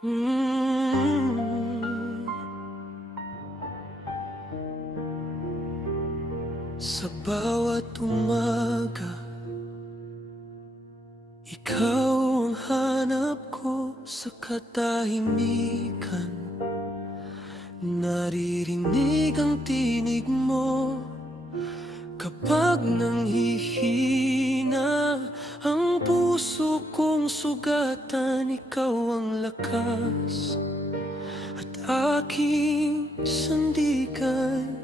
Mm. Sa bawat umaga, ikaw ang hanap ko sa katahimikan. Naririnig ang tinig mo kapag nanghihina ang puso kong sugatan. Ikaw ang lakas at aking sandigan.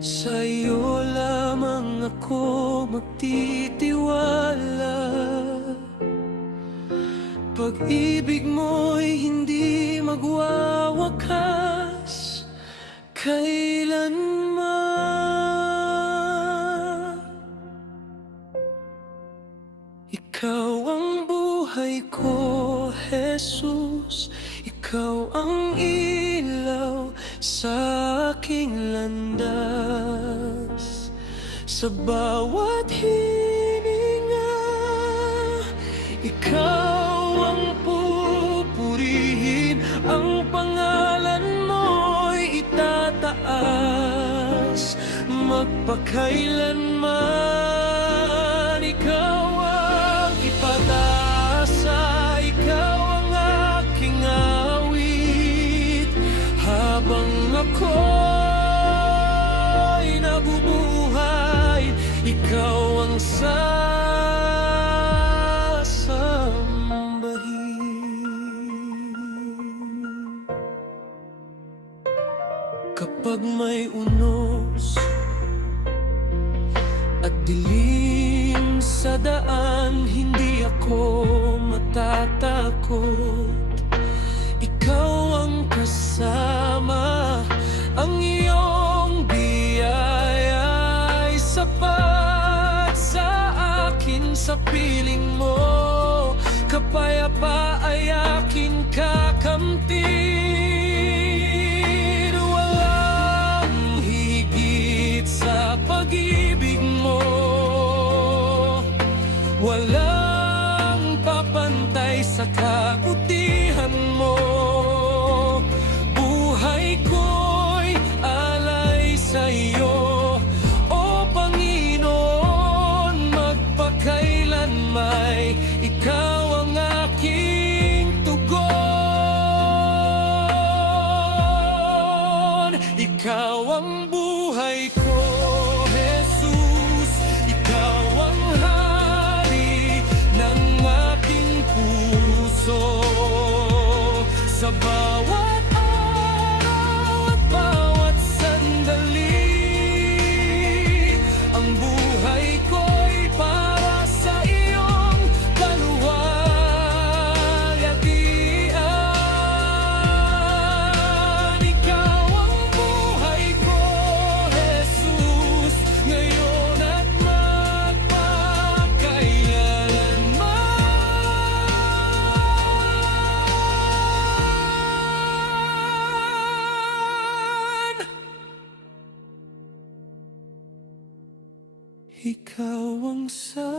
Sa'yo lamang ako magtitiwala. Pag-ibig mo'y hindi magwawakas kailanman. Ikaw ang buhay ko, Jesus. Ikaw ang ilaw sa aking landas. Sa bawat hininga, ikaw ang pupurihin. Ang pangalan mo'y itataas magpakailanman. Ikaw ang ipataasa, ikaw ang aking awit. Habang ako'y nabubuhay, ikaw ang sasambahin. Kapag may unos at dilim sa daan, hindi ako matatakot. Ikaw ang kasama, ang iyong biyaya ay sapat sa akin. Sa piling mo, kapayapa ay aking kakamtin. Walang higit sa pag-ibig mo, walang papantay sa kabutihan mo. Buhay ko'y alay sa iyo, O Panginoon, magpakailanmay. Ikaw ang aking tugon. Ikaw ang buhay ko, Jesus. Ikaw ang hari ng aking puso. Sa bawat araw at bawat sandali, ang buhay ko'y para sa iyong kaluwalhatian. Ikaw ang buhay ko, Jesus, ngayon at magpakailanman. Ikaw ang sasambahin.